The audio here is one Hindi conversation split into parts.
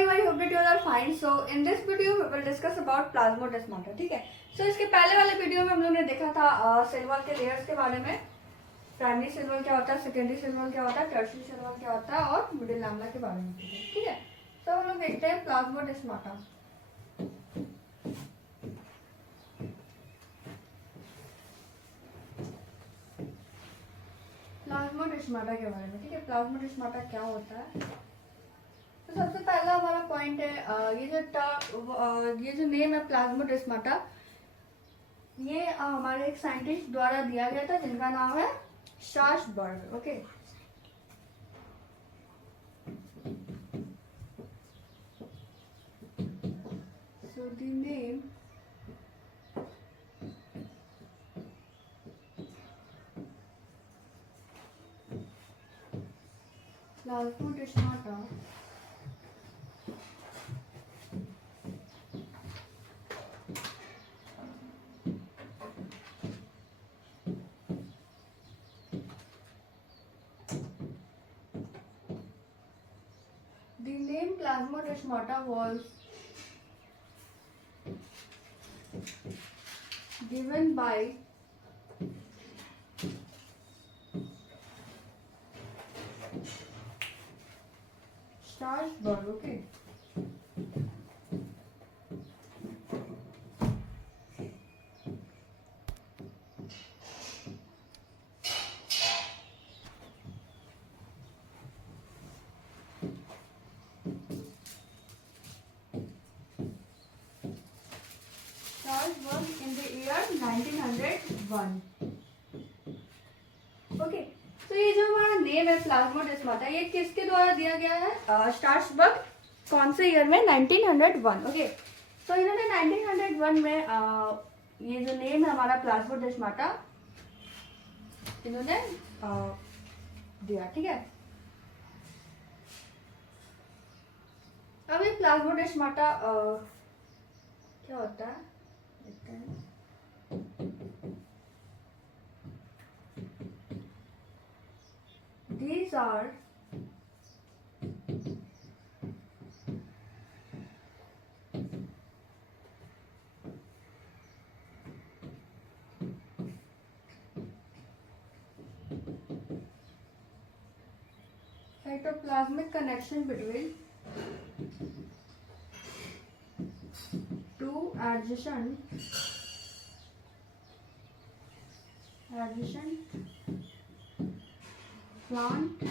you? I hope that you all are fine. So in this video we will discuss about plasmodesmata. ठीक है. So इसके पहले वाले वीडियो में हम लोग ने देखा था सेल वॉल के लेयर्स के बारे में. प्राइमरी सेल वॉल क्या होता है, सेकेंडरी सेल वॉल क्या होता है, टर्शियरी सेल वॉल क्या होता है और मिडिल लैमेला के बारे में. ठीक है. तो हम लोग देखते हैं प्लाज्मोडेस्माटा. प्लाज्मोडेस्माटा के बारे में. ठीक है. प्लाज्मोडेस्माटा क्या होता है. तो सबसे पहला हमारा पॉइंट है ये जो नेम है प्लाज्मोडेस्माटा, ये हमारे एक साइंटिस्ट द्वारा दिया गया था जिनका नाम है Strasbourg. Okay. So the name plasmodesmata Plasmodesmata was given by Strasbourg. Okay. In the year 1901. Okay. तो ये जो हमारा नेम है प्लाज्मोडेस्माटा, ये किसके द्वारा दिया गया है? स्ट्रासबर्ग. कौन से ईयर में? 1901. ओके. तो इन्होंने 1901 में ये जो नेम है हमारा प्लाज्मोडेस्माटा इन्होंने दिया. ठीक है. अब ये प्लाज्मोडेस्माटा क्या होता है देखते हैं. These are cytoplasmic connection between two adjacent plant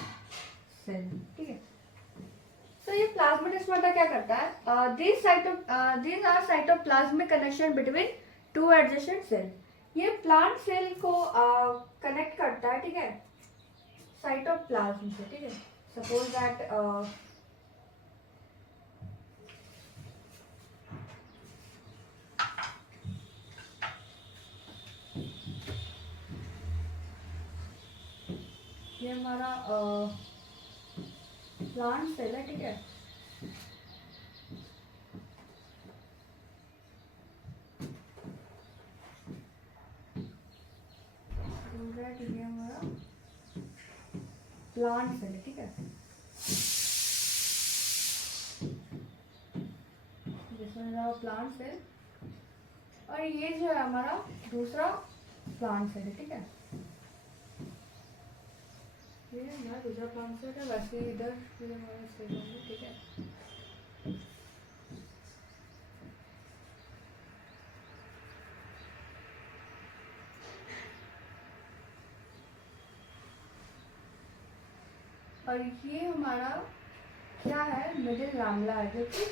cell. ठीक है. तो ये प्लाज्मोडेस्माटा क्या करता है? these are cytoplasmic connection between two adjacent cell. ये प्लांट सेल को कनेक्ट करता है. ठीक है. साइटोप्लाज्म से. ठीक है. सपोज दैट ये हमारा प्लांट सेल है. ठीक है. ये हमारा प्लांट सेल है. ठीक है. जिसमें प्लांट सेल और ये जो है हमारा दूसरा प्लांट सेल है. ठीक है. ये हमारा दूसरा प्लांट सेल है. वैसे इधर ये हमारा सेल है. ठीक है. और ये हमारा क्या है? मिडिल लैमेला है जो कि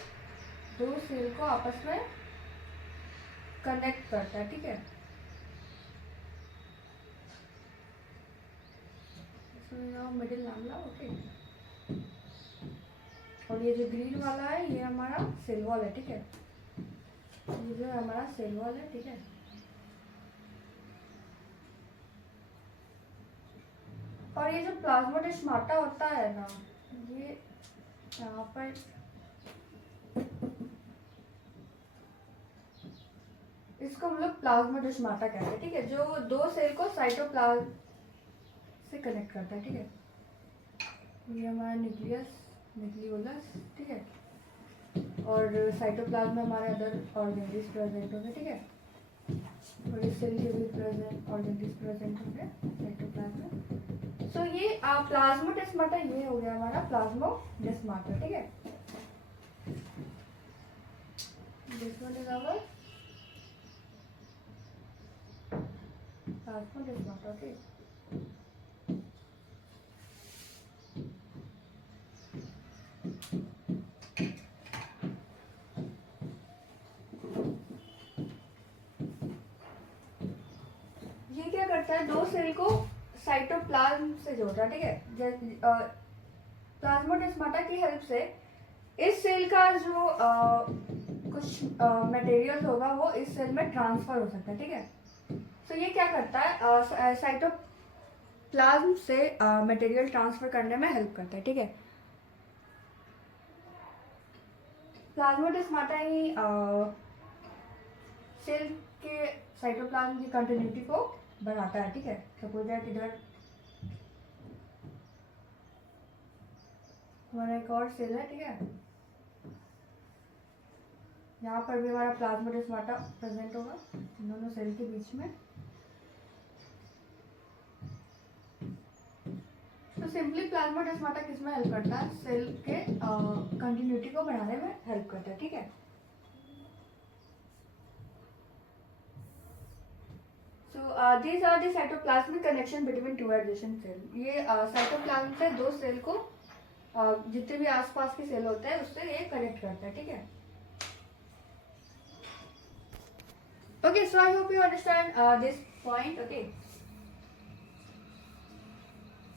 दो सेल को आपस में कनेक्ट करता है. ठीक है. Middle lamella. ओके. और ये जो ग्रीन वाला है ये हमारा सेल वॉल है. ठीक है. ये जो है हमारा सेल वॉल है. ठीक है. और ये जो प्लाज्मोडेस्माटा होता है ना, ये यहाँ पर इसको हम लोग प्लाज्मोडेस्माटा कहते हैं. ठीक है. जो दो सेल को साइटोप्लाज्म से कनेक्ट करता है. ठीक है. ये हमारा न्यूक्लियस, न्यूक्लियोलस. ठीक है. और साइटोप्लाज्म में हमारे अदर ऑर्गेनेल्स प्रेजेंट होंगे, ठीक है, और इस सेल के भी प्रेजेंट ऑर्गेनेल्स प्रेजेंट होंगे साइटोप्लाज्म में। सो ये प्लाज्मोडेस्माटा ये हो गया हमारा प्लाज्मोडेस्माटा, ठीक है। This one is our plasmodesmata, okay. ये क्या करता है, दो सेल को साइटोप्लाज्म से जोड़ता है, ठीक है। प्लाज्मोडेस्माटा की हेल्प से इस सेल का जो कुछ मटेरियल होगा वो इस सेल में ट्रांसफर हो सकता है, ठीक है। तो ये क्या करता है, साइटोप्लाज्म से मटेरियल ट्रांसफर करने में हेल्प करता है, ठीक है। प्लाज्मोडेस्माटा ही सेल के साइटोप्लाज्म की कंटिन्यूटी को बढ़ाता है, ठीक है। सपोज दैट इधर हमारा एक और सेल है, ठीक है, यहाँ पर भी हमारा प्लाज्मोडेस्माटा प्रेजेंट होगा इन दोनों सेल के बीच में। तो सिंपली प्लाज्मोडेस्माटा किसमें हेल्प करता है, सेल के कंटिन्यूटी को बढ़ाने में हेल्प करता है, ठीक है। So these are the cytoplasmic connection between two adjacent cell. ये साइटोप्लाज्म से दो सेल को जितने भी आसपास के सेल होते हैं उससे ये कनेक्ट करता है, ठीक है। Okay, so I hope you understand this point. Okay,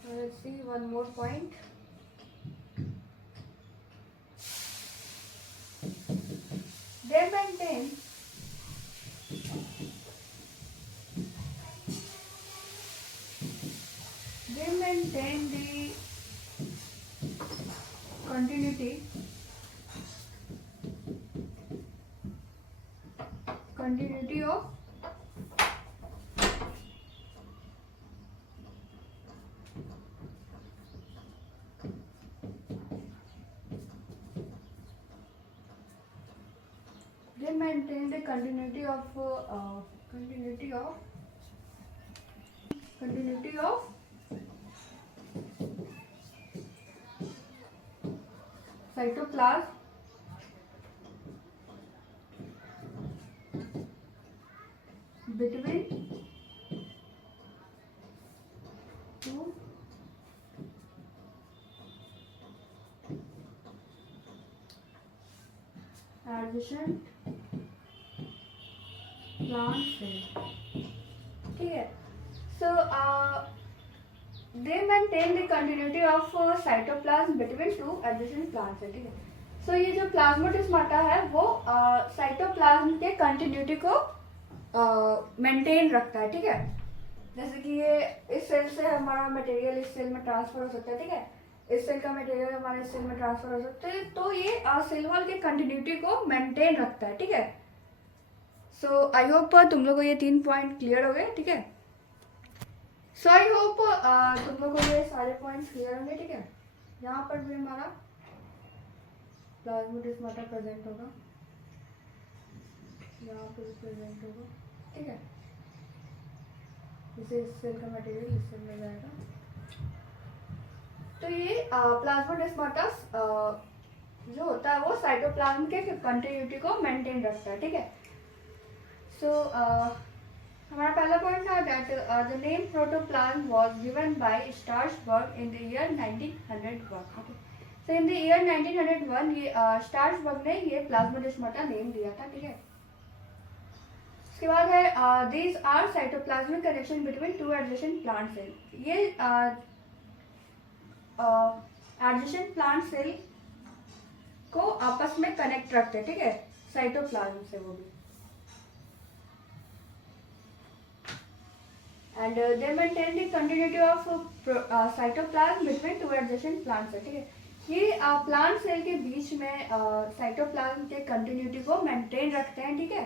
so let's see one more point. They maintain the continuity of cytoplasm between two adjacent plant cells, ठीक है। So they maintain the continuity of cytoplasm between two adjacent plant cells, ठीक है। So ये जो प्लाज्मोडेस्माटा है वो साइटोप्लाज्म के कंटिन्यूटी को मेंटेन रखता है, ठीक है। जैसे कि ये इस सेल से हमारा मटेरियल इस सेल में ट्रांसफर हो सकता है, ठीक है, इस सेल का मटेरियल हमारे इस सेल में ट्रांसफर हो सकता है, तो ये सेल वॉल के कंटिन्यूटी को मेंटेन रखता है, ठीक है। सो आई होप तुम लोगों को ये 3 पॉइंट क्लियर हो गए, ठीक है। सो आई होप तुम लोगों को ये सारे पॉइंट्स क्लियर होंगे, ठीक है। यहाँ पर भी हमारा प्लाज्मोडेस्माटा प्रेजेंट होगा, यहाँ पर भी प्रेजेंट होगा, ठीक है। इसे इस सेल का मटेरियल इस सेल में जाएगा। तो ये प्लाज्मोडेस्माटा जो होता है वो साइटोप्लाज्म के कंटिन्यूटी को मेंटेन रखता है, ठीक है। सो हमारा पहला पॉइंट था that the name protoplasm was given by Strasburger in the year 1901, okay. So in the year 1901 ये स्टार्सबर्ग ने ये प्लाज्मोडेस्माटा नेम दिया था, ठीक है। उसके बाद है these are cytoplasmic connection between two adjacent plant cell. ये एडजेसेंट प्लांट सेल को आपस में कनेक्ट रखते हैं, ठीक है, साइटोप्लाज्म से वो भी। And they maintain the continuity of cytoplasm between two adjacent plant cell, ठीक है। ये प्लांट सेल के बीच में साइटोप्लाज्म के कंटिन्यूटी को मेंटेन रखते हैं, ठीक है,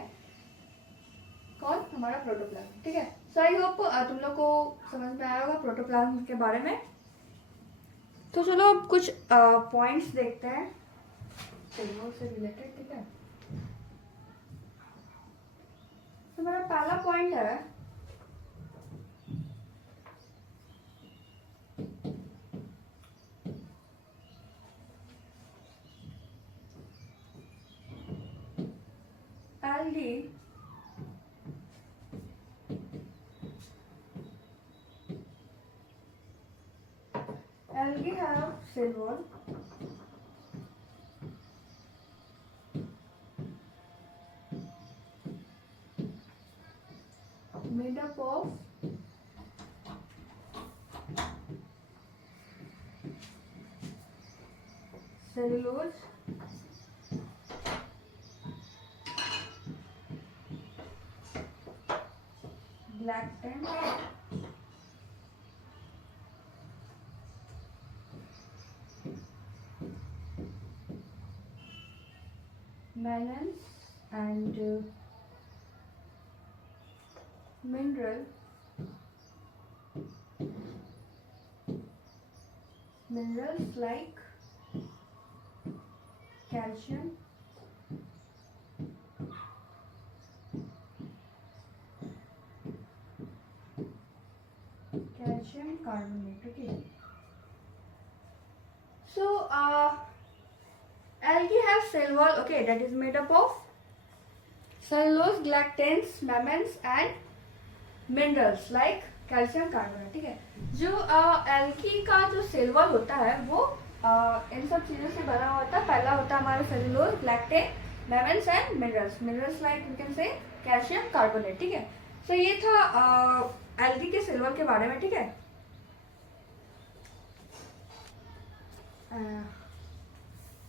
कौन, हमारा प्रोटोप्लाज्म, ठीक है। सो आई होप तुम लोग को समझ में आया होगा प्रोटोप्लाज्म के बारे में। तो चलो अब कुछ पॉइंट्स देखते हैं सेल वॉल से रिलेटेड, ठीक है। तो मेरा पहला पॉइंट है algae have cell wall made up of cellulose, lactans, mannans and minerals like calcium, carbonate. Okay. So algae have cell wall, okay, that is made up of cellulose, galactans, mammals and minerals like calcium carbonate, ठीक है। जो एल्गी का जो सेल वॉल होता है वो इन सब चीज़ों से बना होता है। पहला होता है हमारा cellulose, galactan, mannans and minerals like you can say calcium carbonate, ठीक है। तो ये था एल्गी के सेल वॉल के बारे में, ठीक है।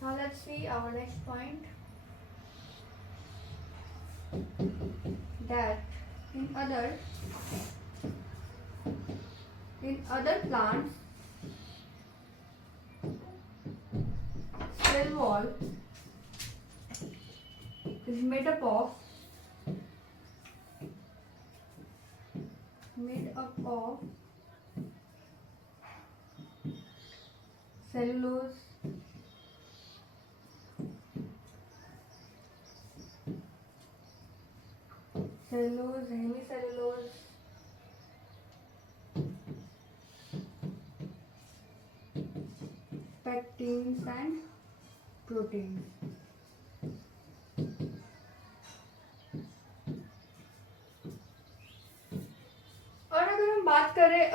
Now let's see our next point, that in other plants cell wall is made up of cellulose, hemicellulose, pectins and proteins. और अगर हम बात करें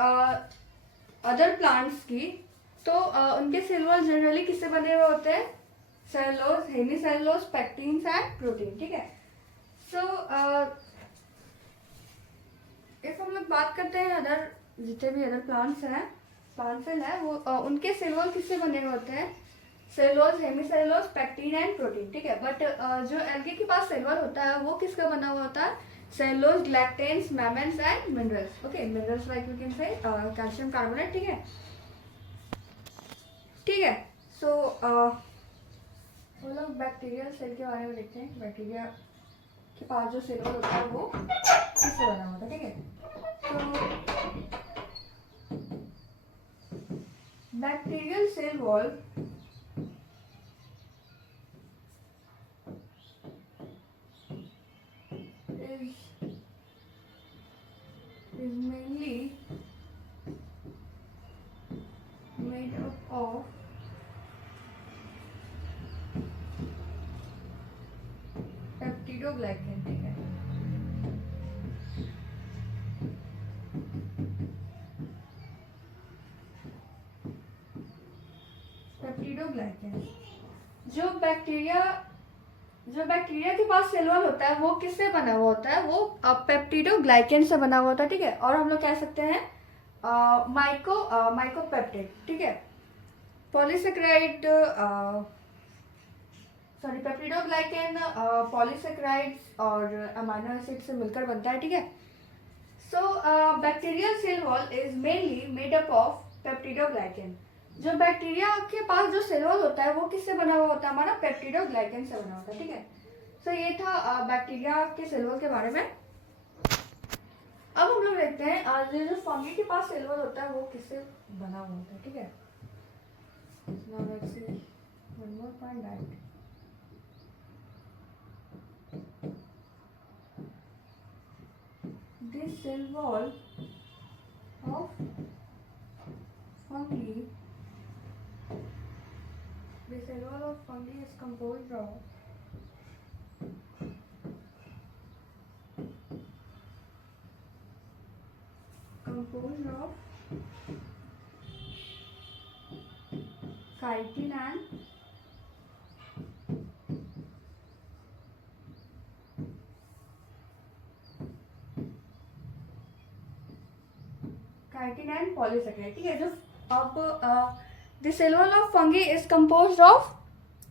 अदर प्लांट्स की, तो उनके सेल वॉल जनरली किससे बने हुए होते हैं? Cellulose, hemicellulose, pectins and protein, ठीक है। सो इफ हम लोग बात करते हैं अदर जितने भी अदर प्लांट्स हैं वो उनके सेल वॉल किससे बने हुए होते हैं? Cellulose, hemicellulose, pectin and protein, ठीक है। बट जो एल्गी के पास सेल वॉल होता है वो किसका बना हुआ होता है? Cellulose, galactans, mannans and minerals, okay. Minerals like you can say calcium carbonate, ठीक है। ठीक है, सो हम लोग बैक्टीरियल सेल के बारे में देखते हैं। बैक्टीरिया के पास जो सेल वॉल होता है वो किससे बना होता है, ठीक है। तो bacterial cell wall is mainly made up of peptidoglycan, ठीक है। पेप्टिडोग्लाइकन जो बैक्टीरिया के पास सेल वॉल होता है वो किससे बना हुआ होता है? वो पेप्टिडोग्लाइकन से बना हुआ होता है, ठीक है। और हम लोग कह सकते हैं माइकोपेप्टिड, ठीक है। पॉलीसेकेराइड पेप्टिडोग्लाइकन पॉलीसेकेराइड्स और अमाइनो एसिड से मिलकर बनता है, ठीक है। So bacterial cell wall is mainly made up of peptidoglycan. जो बैक्टीरिया के पास जो सेल वॉल होता है वो किससे बना हुआ होता है? हमारा पेप्टिडोग्लाइकन से बना होता है, ठीक है। सो ये था बैक्टीरिया के सेल वॉल के बारे में। अब हम लोग देखते हैं जो फंगी के पास सेल वॉल होता है वो किससे बना हुआ होता है, ठीक है। Now let's see one more point that cell wall of fungi. The cell wall of fungi is composed of chitin and polysaccharide. ठीक है, जो अब the cell wall of fungi is composed of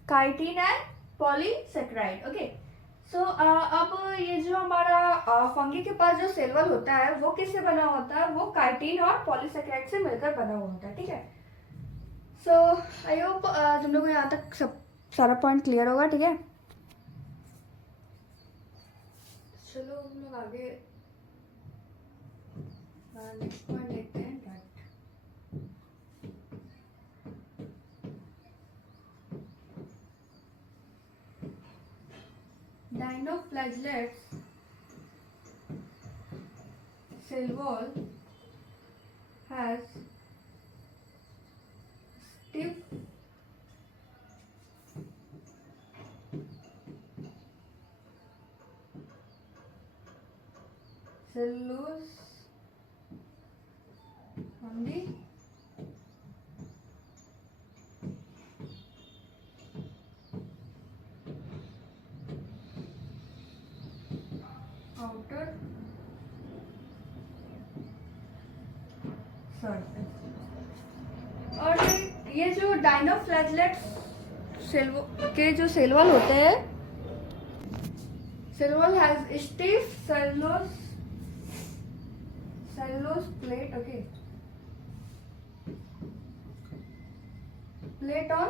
chitin and polysaccharide. Okay, so अब ये जो हमारा फंगी के पास जो सेल वॉल होता है वो किससे बना होता है? वो काइटिन और पॉलीसेकेराइड से मिलकर बना हुआ होता है. ठीक है, सो आई होप तुम लोगों को यहाँ तक सब सारा पॉइंट क्लियर होगा. ठीक है, चलो हम लोग आगे नेक्स्ट पॉइंट देखते हैं. Dinoflagellates cell wall has stiff cellulose on the outer surface. और ये जो डायनोफ्लैगेलेट्स सेल के जो सेल वॉल होते हैं, cell wall has stiff cellulose plate. Okay, plate on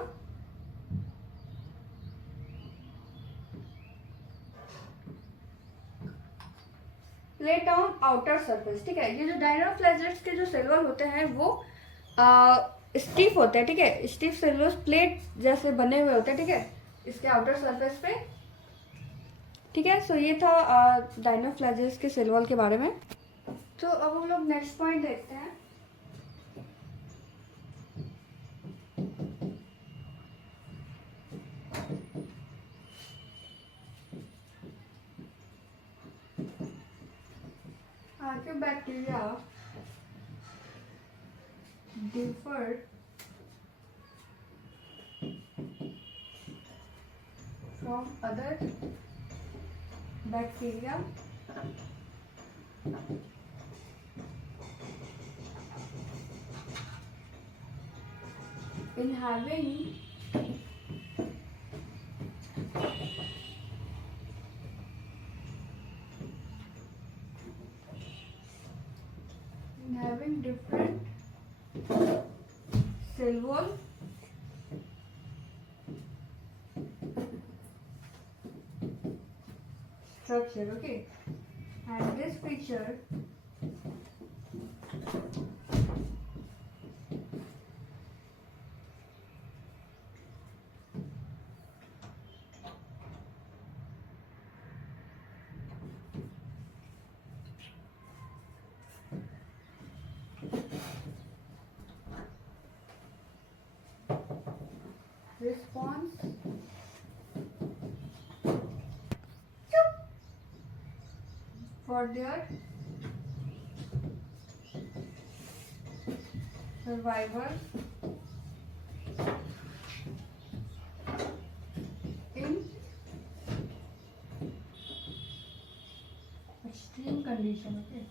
outer surface. ठीक है, ये जो डायनोफ्लैगेलेट्स के जो सेल वॉल होते हैं वो स्टिफ होते हैं. ठीक है, स्टिफ सेलुलोज प्लेट जैसे बने हुए होते हैं. ठीक है, इसके आउटर सरफेस पे. ठीक है, सो ये था डायनोफ्लैगेलेट्स के सेल वॉल के बारे में. तो अब हम लोग नेक्स्ट पॉइंट देखते हैं. Archaeobacteria differ from other bacteria in having different cell wall structure. Okay, and this feature response for their survival in extreme condition. Okay,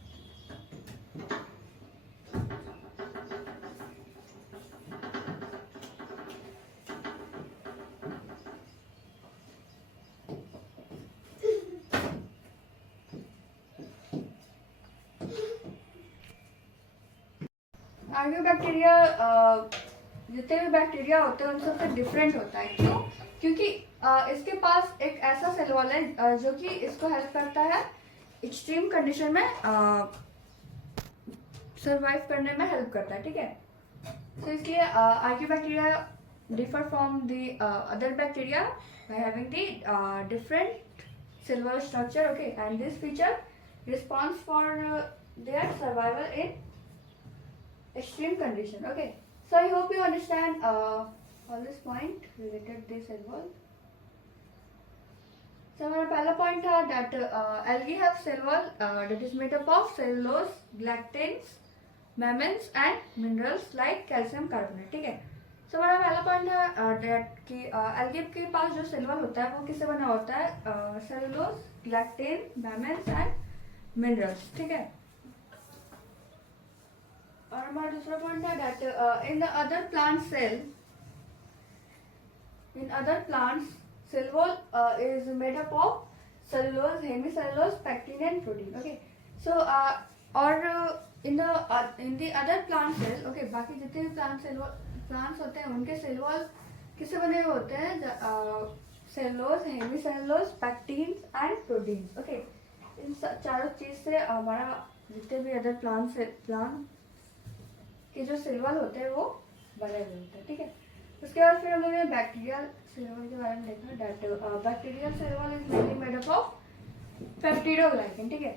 आर्कियोबैक्टीरिया जितने भी बैक्टीरिया होते हैं उन सबसे डिफरेंट होता है. क्यों? क्योंकि इसके पास एक ऐसा सेल वॉल है जो कि इसको हेल्प करता है एक्सट्रीम कंडीशन में सरवाइव करने में हेल्प करता है. ठीक है, तो इसलिए archaebacteria differ from the other bacteria by having the different cell wall structure. Okay, and this feature responds for their survival in extreme condition. Okay, so I hope you understand all this point related this cell wall. So हमारा पहला पॉइंट था that algae have cell wall that is made up of cellulose, glycans, membranes and minerals like calcium carbonate. ठीक है, so हमारा पहला पॉइंट था that कि algae के पास जो cell wall होता है वो किससे बना होता है? cellulose, glycan, membranes and minerals. ठीक है, और हमारा दूसरा पॉइंट था that in the other plant cell, in other plants cell wall is made up of cellulose, hemicellulose, pectin and protein. Okay, so or in the other plant cell, okay, बाकी जितने भी plants होते हैं उनके cell wall किससे बने हुए होते हैं? cellulose, hemicellulose, pectins and proteins. Okay, इन चारों चीज से हमारा जितने भी अदर प्लांट के जो cell wall होते हैं वो बने हुए होते हैं. ठीक है, उसके बाद फिर हम लोगों ने बैक्टीरियल सेल वॉल के बारे में देखा. That bacterial cell wall is mainly made up of peptidoglycan. ठीक है,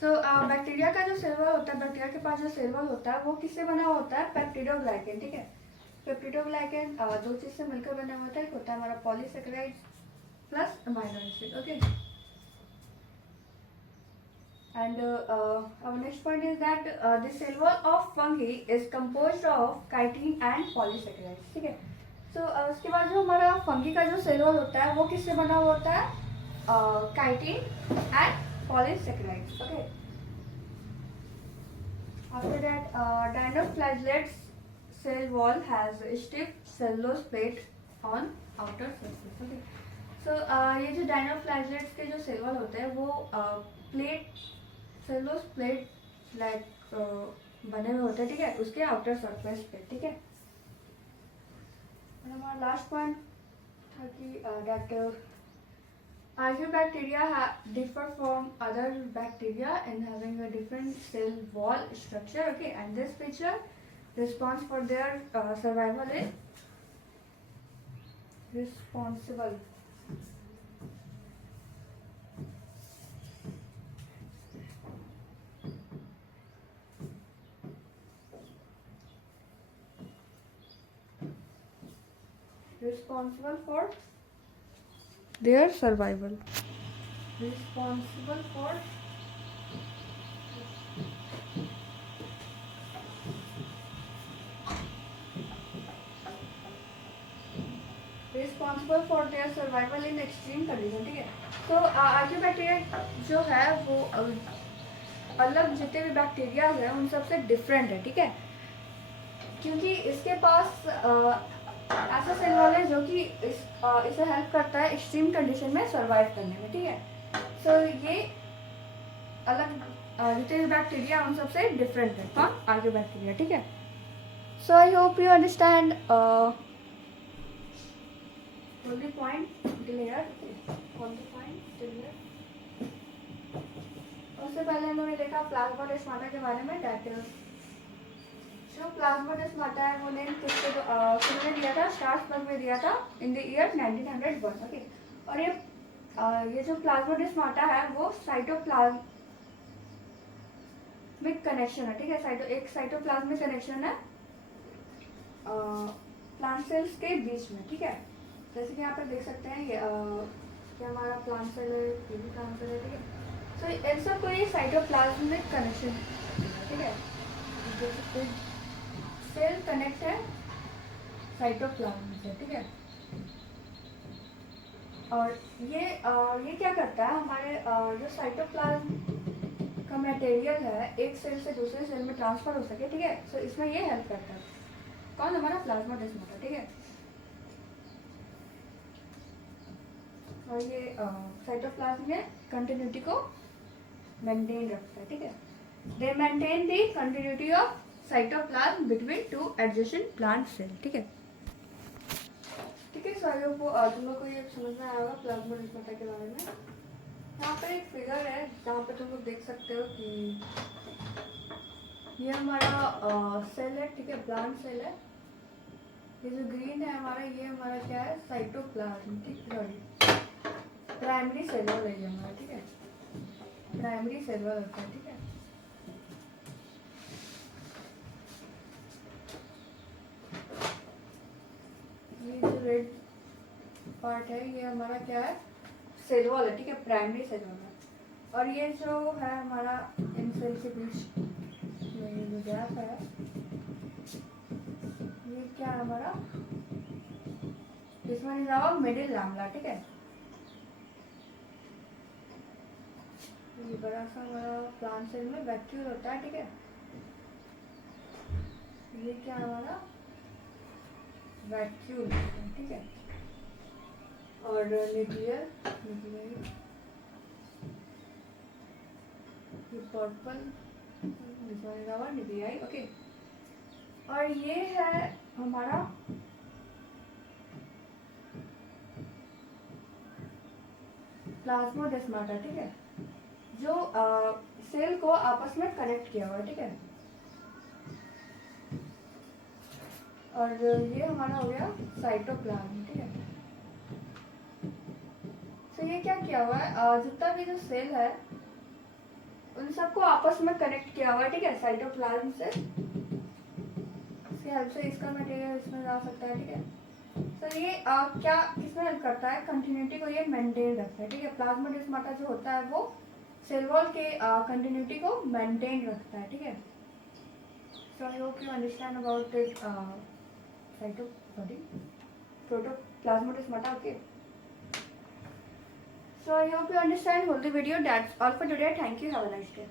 सो बैक्टीरिया का जो सेल वॉल होता है, बैक्टीरिया के पास जो सेल वॉल होता है वो किससे बना होता है? पेप्टिडोग्लाइकन. ठीक है, पेप्टिडोग्लाइकन दो चीज से मिलकर बना होता है. एक होता है हमारा polysaccharide plus amino acid. Okay, and our next point is that the cell wall of fungi is composed of chitin and polysaccharides. ठीक है, so उसके बाद जो हमारा फंगी का जो सेल वॉल होता है वो किससे बना हुआ होता है? chitin and polysaccharides. Okay, after that dinoflagellates cell wall has a stiff cellulose plate on outer surface. Okay, so ये जो dinoflagellates के जो सेल वॉल होते हैं वो प्लेट सेलुलोज प्लेट लाइक बने हुए होते हैं. ठीक है, उसके आउटर सरफेस पे. ठीक है, और हमारा लास्ट पॉइंट था कि that archaeobacteria differ from other bacteria in having a different cell wall structure. Okay, and this feature response for their survival is responsible. Responsible for their survival. Responsible for their survival in extreme condition. ठीक है, तो आर्कियोबैक्टीरिया जो है वो अलग जितने भी बैक्टीरिया है उन सबसे डिफरेंट है. ठीक है, क्योंकि इसके पास ऐसा सेल वॉल है जो कि इसे हेल्प करता है एक्सट्रीम कंडीशन में सरवाइव करने में. ठीक है, सो ये अलग जितने भी बैक्टीरिया उन सबसे डिफरेंट है. कौन? आर्कियोबैक्टीरिया. ठीक है, so I hope you understand all the point clear. All the point clear. उससे पहले हम लोगों ने देखा प्लाज्मोडेस्माटा के बारे में. दैट जो प्लाज्मोडेस्माटा है वो नेम किसने दिया था? स्ट्रासबर्ग में दिया था इन द ईयर 1901. ओके, और ये जो प्लाज्मोडेस्माटा है वो साइटोप्लाज्मिक कनेक्शन है. ठीक है, एक साइटोप्लाज्मिक कनेक्शन है प्लांट सेल्स के बीच में. ठीक है, जैसे कि यहाँ पर देख सकते हैं ये हमारा प्लांट सेल है, ये भी प्लांट सेल है. ठीक है, सो इन सब को ये साइटोप्लाज्मिक कनेक्शन. ठीक है, जैसे सेल कनेक्ट है साइटोप्लाज्म से. ठीक है, और ये क्या करता है? हमारे जो साइटोप्लाज्म का मटेरियल है एक सेल से दूसरे सेल में ट्रांसफर हो सके. ठीक है, सो इसमें ये हेल्प करता है. कौन? हमारा प्लाज्मोडेस्माटा. ठीक है, और ये साइटोप्लाज्म में कंटिन्यूटी को मेंटेन रखता है. ठीक है, they maintain the continuity of cytoplasm between two adjacent plant cell. ठीक है, ठीक है, सो आई होप तुम लोग को ये समझ में आएगा प्लाज्मोडेस्माटा के बारे में. यहाँ पर एक फिगर है जहाँ पे तुम लोग देख सकते हो कि ये हमारा सेल है. ठीक है, प्लांट सेल है. ये जो ग्रीन है हमारा, ये हमारा क्या है? साइटोप्लाज्म. ठीक है, प्राइमरी सेल वॉल है ये हमारा. ठीक है, प्राइमरी सेल वॉल होता है. ठीक है, रेड पार्ट है ये हमारा क्या है, सेल वॉल है, ठीक है, प्राइमरी सेल वॉल है। और ये जो है हमारा इन सेल के बीच में ये जो गैप है, ये क्या है हमारा, इसमें जावा मिडिल लैमला, ठीक है। ये बड़ा सा हमारा प्लांट सेल में वैक्यूल होता है, ठीक है। ये क्या है हमारा वैक्यूल, ठीक है। और न्यूक्लियर ये पर्पल न्यूक्लियाई, ओके। और ये है हमारा प्लाज्मोडेस्माटा, ठीक है, जो सेल को आपस में कनेक्ट किया हुआ है, ठीक है। और ये हमारा हो गया साइटोप्लाज्म, ठीक है। तो ये क्या किया हुआ है, जितना भी जो सेल है उन सबको आपस में कनेक्ट किया हुआ है, ठीक है, साइटोप्लाज्म से। इसकी हेल्प से इसका मटेरियल इसमें जा सकता है, ठीक है। तो ये क्या किसमें हेल्प करता है, कंटिन्यूटी को ये मेंटेन रखता है, ठीक है। प्लाज्मोडेस्माटा जो होता है वो सेल वॉल के कंटिन्यूटी को मेंटेन रखता है, ठीक है। So I hope you understand about it protoplasmodesmata, okay. So I hope you understand all the video. That's all for today. Thank you. Have a nice day.